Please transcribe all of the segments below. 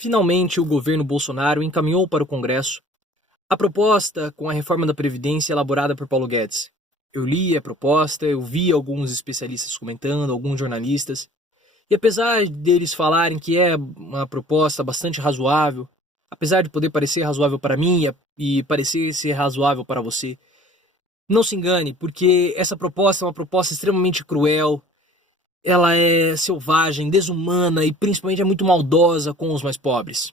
Finalmente, o governo Bolsonaro encaminhou para o Congresso a proposta com a reforma da Previdência elaborada por Paulo Guedes. Eu li a proposta, eu vi alguns especialistas comentando, alguns jornalistas, e apesar deles falarem que é uma proposta bastante razoável, apesar de poder parecer razoável para mim e parecer ser razoável para você, não se engane, porque essa proposta é uma proposta extremamente cruel, ela é selvagem, desumana e principalmente é muito maldosa com os mais pobres.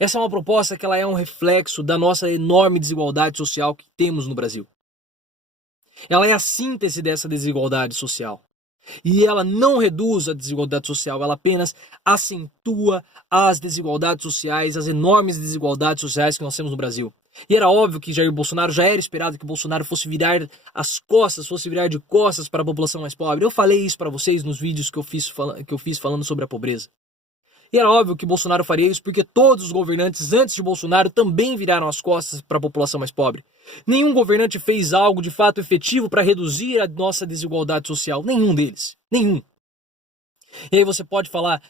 Essa é uma proposta que ela é um reflexo da nossa enorme desigualdade social que temos no Brasil. Ela é a síntese dessa desigualdade social. E ela não reduz a desigualdade social, ela apenas acentua as desigualdades sociais, as enormes desigualdades sociais que nós temos no Brasil. E era óbvio que Jair Bolsonaro, já era esperado que Bolsonaro fosse virar as costas, fosse virar de costas para a população mais pobre. Eu falei isso para vocês nos vídeos que eu fiz falando sobre a pobreza. E era óbvio que Bolsonaro faria isso porque todos os governantes antes de Bolsonaro também viraram as costas para a população mais pobre. Nenhum governante fez algo de fato efetivo para reduzir a nossa desigualdade social. Nenhum deles. Nenhum. E aí você pode falar,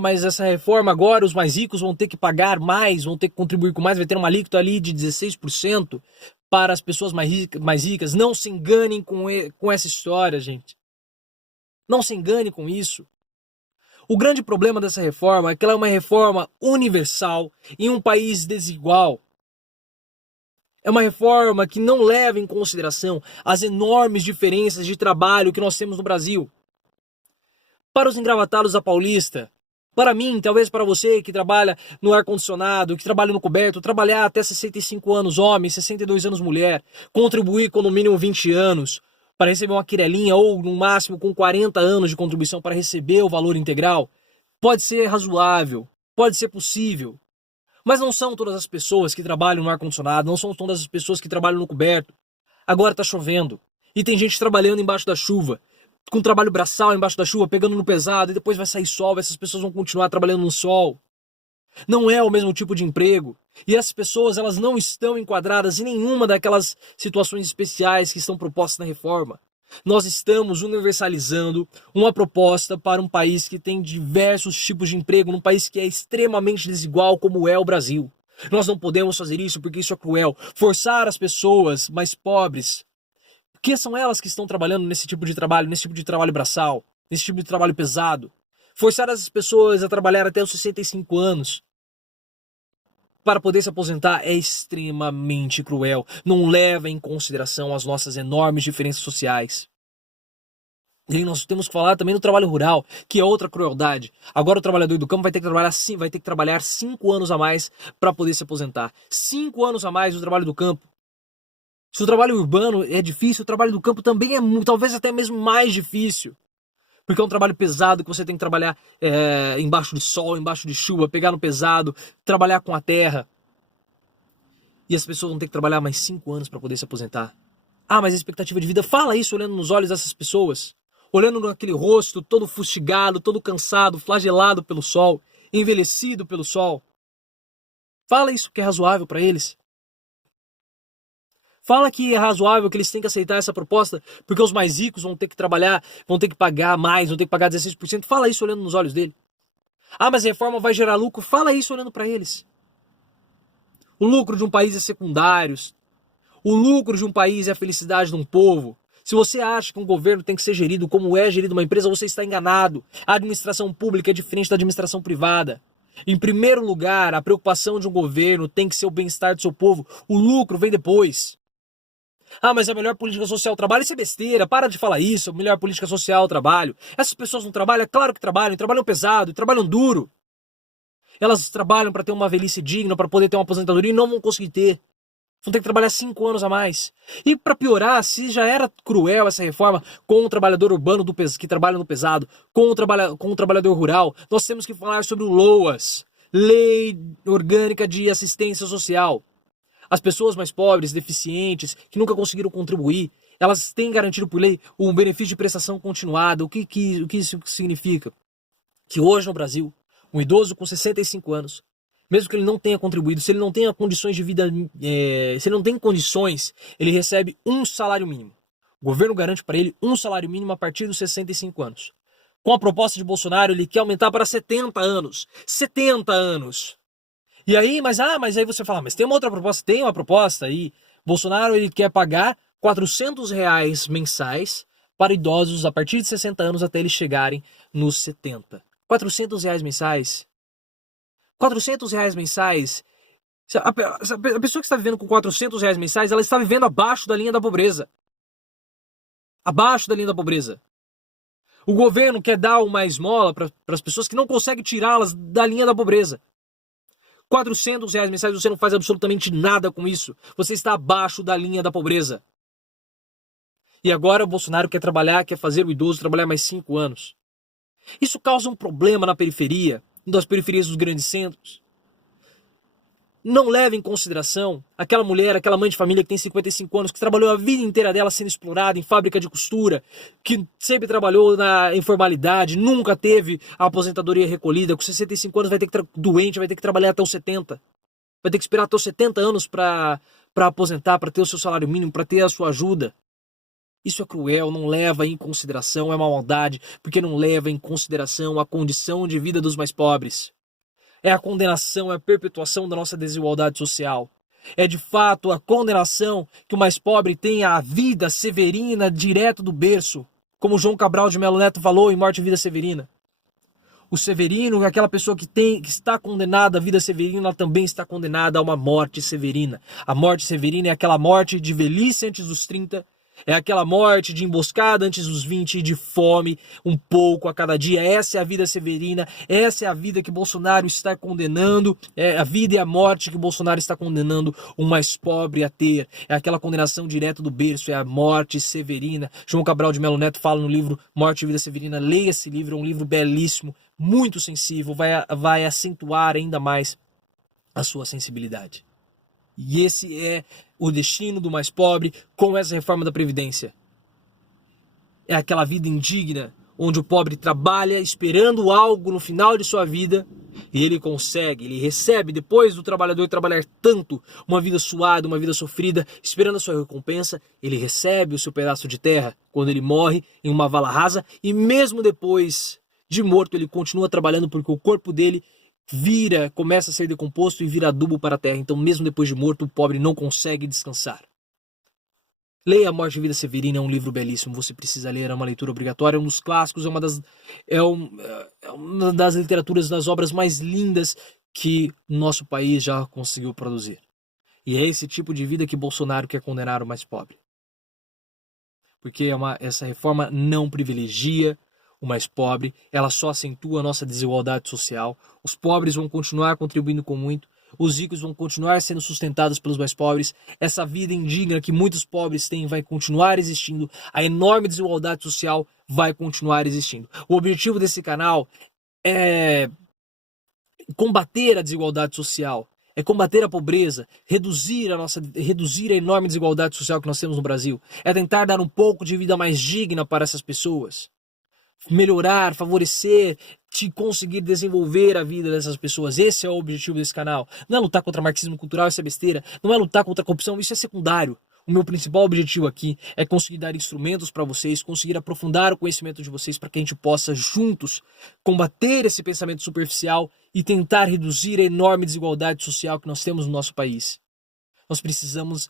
mas essa reforma agora os mais ricos vão ter que pagar mais, vão ter que contribuir com mais, vai ter uma alíquota ali de 16% para as pessoas mais ricas. Não se enganem com essa história, gente. Não se engane com isso. O grande problema dessa reforma é que ela é uma reforma universal em um país desigual. É uma reforma que não leva em consideração as enormes diferenças de trabalho que nós temos no Brasil. Para os engravatados da Paulista, para mim, talvez para você que trabalha no ar-condicionado, que trabalha no coberto, trabalhar até 65 anos homem, 62 anos mulher, contribuir com no mínimo 20 anos, para receber uma quirelinha ou no máximo com 40 anos de contribuição para receber o valor integral, pode ser razoável, pode ser possível. Mas não são todas as pessoas que trabalham no ar-condicionado, não são todas as pessoas que trabalham no coberto. Agora está chovendo e tem gente trabalhando embaixo da chuva, com trabalho braçal embaixo da chuva, pegando no pesado e depois vai sair sol, essas pessoas vão continuar trabalhando no sol. Não é o mesmo tipo de emprego. E essas pessoas elas não estão enquadradas em nenhuma daquelas situações especiais que estão propostas na reforma. Nós estamos universalizando uma proposta para um país que tem diversos tipos de emprego, num país que é extremamente desigual como é o Brasil. Nós não podemos fazer isso porque isso é cruel. Forçar as pessoas mais pobres, porque são elas que estão trabalhando nesse tipo de trabalho braçal, nesse tipo de trabalho pesado. Forçar essas pessoas a trabalhar até os 65 anos para poder se aposentar é extremamente cruel. Não leva em consideração as nossas enormes diferenças sociais. E aí nós temos que falar também do trabalho rural, que é outra crueldade. Agora o trabalhador do campo vai ter que trabalhar 5 anos a mais para poder se aposentar. 5 anos a mais no trabalho do campo. Se o trabalho urbano é difícil, o trabalho do campo também é talvez até mesmo mais difícil. Porque é um trabalho pesado que você tem que trabalhar embaixo de sol, embaixo de chuva, pegar no pesado, trabalhar com a terra. E as pessoas vão ter que trabalhar mais 5 anos para poder se aposentar. Mas a expectativa de vida, fala isso olhando nos olhos dessas pessoas. Olhando naquele rosto todo fustigado, todo cansado, flagelado pelo sol, envelhecido pelo sol. Fala isso que é razoável para eles. Fala que é razoável, que eles têm que aceitar essa proposta porque os mais ricos vão ter que trabalhar, vão ter que pagar mais, vão ter que pagar 16%. Fala isso olhando nos olhos dele. Mas a reforma vai gerar lucro. Fala isso olhando para eles. O lucro de um país é secundário. O lucro de um país é a felicidade de um povo. Se você acha que um governo tem que ser gerido como é gerido uma empresa, você está enganado. A administração pública é diferente da administração privada. Em primeiro lugar, a preocupação de um governo tem que ser o bem-estar do seu povo. O lucro vem depois. Mas a melhor política social é o trabalho, isso é besteira, para de falar isso, a melhor política social é o trabalho. Essas pessoas não trabalham, é claro que trabalham pesado, trabalham duro. Elas trabalham para ter uma velhice digna, para poder ter uma aposentadoria e não vão conseguir ter. Vão ter que trabalhar 5 anos a mais. E para piorar, se já era cruel essa reforma com o trabalhador urbano que trabalha no pesado, com o trabalhador rural, nós temos que falar sobre o LOAS, Lei Orgânica de Assistência Social. As pessoas mais pobres, deficientes, que nunca conseguiram contribuir, elas têm garantido por lei um benefício de prestação continuada. O que isso significa? Que hoje no Brasil, um idoso com 65 anos, mesmo que ele não tenha contribuído, se ele não tenha condições de vida, se ele não tem condições, ele recebe um salário mínimo. O governo garante para ele um salário mínimo a partir dos 65 anos. Com a proposta de Bolsonaro, ele quer aumentar para 70 anos. 70 anos. E aí, mas aí você fala, mas tem uma outra proposta? Tem uma proposta aí. Bolsonaro, ele quer pagar R$ 400 mensais para idosos a partir de 60 anos até eles chegarem nos 70. R$ 400 mensais. R$ 400 mensais. A pessoa que está vivendo com R$ 400 mensais, ela está vivendo abaixo da linha da pobreza. Abaixo da linha da pobreza. O governo quer dar uma esmola para as pessoas que não conseguem tirá-las da linha da pobreza. R$ 400 mensais, você não faz absolutamente nada com isso. Você está abaixo da linha da pobreza. E agora o Bolsonaro quer trabalhar, quer fazer o idoso trabalhar mais 5 anos. Isso causa um problema na periferia, das periferias dos grandes centros. Não leva em consideração aquela mulher, aquela mãe de família que tem 55 anos, que trabalhou a vida inteira dela sendo explorada em fábrica de costura, que sempre trabalhou na informalidade, nunca teve a aposentadoria recolhida, com 65 anos vai ter que doente, vai ter que trabalhar até os 70. Vai ter que esperar até os 70 anos para aposentar, para ter o seu salário mínimo, para ter a sua ajuda. Isso é cruel, não leva em consideração, é uma maldade, porque não leva em consideração a condição de vida dos mais pobres. É a condenação, é a perpetuação da nossa desigualdade social. É de fato a condenação que o mais pobre tenha a vida severina direto do berço, como João Cabral de Melo Neto falou em Morte e Vida Severina. O severino, aquela pessoa que está condenada à vida severina, ela também está condenada a uma morte severina. A morte severina é aquela morte de velhice antes dos 30, é aquela morte de emboscada antes dos 20 e de fome um pouco a cada dia. Essa é a vida severina, essa é a vida que Bolsonaro está condenando, é a vida e a morte que Bolsonaro está condenando o mais pobre a ter. É aquela condenação direta do berço, é a morte severina. João Cabral de Melo Neto fala no livro Morte e Vida Severina. Leia esse livro, é um livro belíssimo, muito sensível, vai acentuar ainda mais a sua sensibilidade. E esse é o destino do mais pobre com essa reforma da Previdência. É aquela vida indigna, onde o pobre trabalha esperando algo no final de sua vida e ele consegue, ele recebe, depois do trabalhador trabalhar tanto, uma vida suada, uma vida sofrida, esperando a sua recompensa, ele recebe o seu pedaço de terra quando ele morre em uma vala rasa e mesmo depois de morto ele continua trabalhando porque o corpo dele começa a ser decomposto e vira adubo para a terra. Então, mesmo depois de morto, o pobre não consegue descansar. Leia A Morte e Vida Severina, é um livro belíssimo, você precisa ler, é uma leitura obrigatória, é um dos clássicos, é uma das literaturas, das obras mais lindas que nosso país já conseguiu produzir. E é esse tipo de vida que Bolsonaro quer condenar o mais pobre. Porque essa reforma não privilegia o mais pobre, ela só acentua a nossa desigualdade social. Os pobres vão continuar contribuindo com muito, os ricos vão continuar sendo sustentados pelos mais pobres. Essa vida indigna que muitos pobres têm vai continuar existindo. A enorme desigualdade social vai continuar existindo. O objetivo desse canal é combater a desigualdade social, é combater a pobreza, reduzir a enorme desigualdade social que nós temos no Brasil, é tentar dar um pouco de vida mais digna para essas pessoas. Melhorar, favorecer, te conseguir desenvolver a vida dessas pessoas. Esse é o objetivo desse canal. Não é lutar contra marxismo cultural, isso é besteira. Não é lutar contra a corrupção, isso é secundário. O meu principal objetivo aqui é conseguir dar instrumentos para vocês, conseguir aprofundar o conhecimento de vocês para que a gente possa juntos combater esse pensamento superficial e tentar reduzir a enorme desigualdade social que nós temos no nosso país. Nós precisamos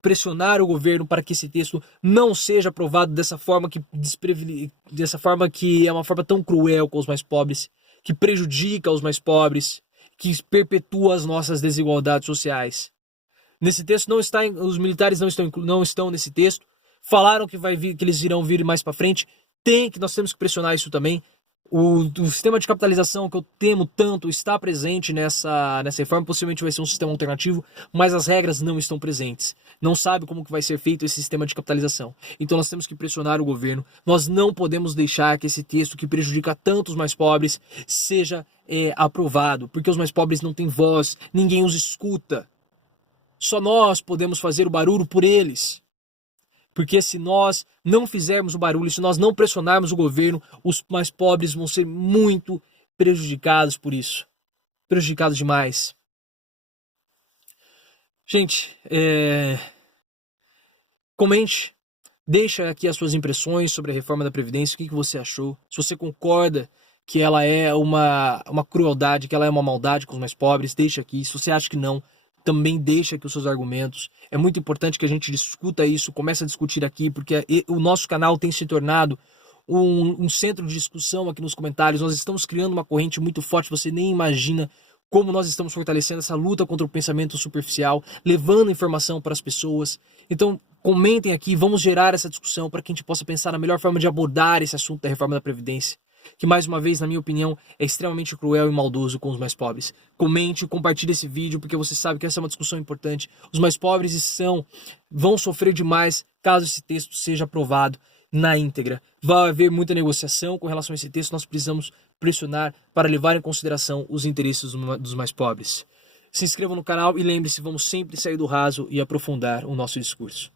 pressionar o governo para que esse texto não seja aprovado dessa forma que é uma forma tão cruel com os mais pobres, que prejudica os mais pobres, que perpetua as nossas desigualdades sociais. Nesse texto os militares não estão nesse texto. Falaram que que eles irão vir mais para frente. Nós temos que pressionar isso também. O sistema de capitalização que eu temo tanto está presente nessa reforma, possivelmente vai ser um sistema alternativo, mas as regras não estão presentes. Não sabe como que vai ser feito esse sistema de capitalização. Então nós temos que pressionar o governo. Nós não podemos deixar que esse texto que prejudica tanto os mais pobres seja aprovado, porque os mais pobres não têm voz, ninguém os escuta. Só nós podemos fazer o barulho por eles. Porque se nós não fizermos o barulho, se nós não pressionarmos o governo, os mais pobres vão ser muito prejudicados por isso. Prejudicados demais. Gente, comente, Deixa aqui as suas impressões sobre a reforma da Previdência, o que você achou, se você concorda que ela é uma crueldade, que ela é uma maldade com os mais pobres, deixa aqui. Se você acha que não, também deixa aqui os seus argumentos. É muito importante que a gente discuta isso, comece a discutir aqui, porque o nosso canal tem se tornado um centro de discussão aqui nos comentários. Nós estamos criando uma corrente muito forte, você nem imagina como nós estamos fortalecendo essa luta contra o pensamento superficial, levando informação para as pessoas. Então, comentem aqui, vamos gerar essa discussão para que a gente possa pensar na melhor forma de abordar esse assunto da reforma da Previdência, que, mais uma vez, na minha opinião, é extremamente cruel e maldoso com os mais pobres. Comente, compartilhe esse vídeo, porque você sabe que essa é uma discussão importante. Os mais pobres vão sofrer demais caso esse texto seja aprovado na íntegra. Vai haver muita negociação com relação a esse texto, nós precisamos pressionar para levar em consideração os interesses dos mais pobres. Se inscreva no canal e lembre-se, vamos sempre sair do raso e aprofundar o nosso discurso.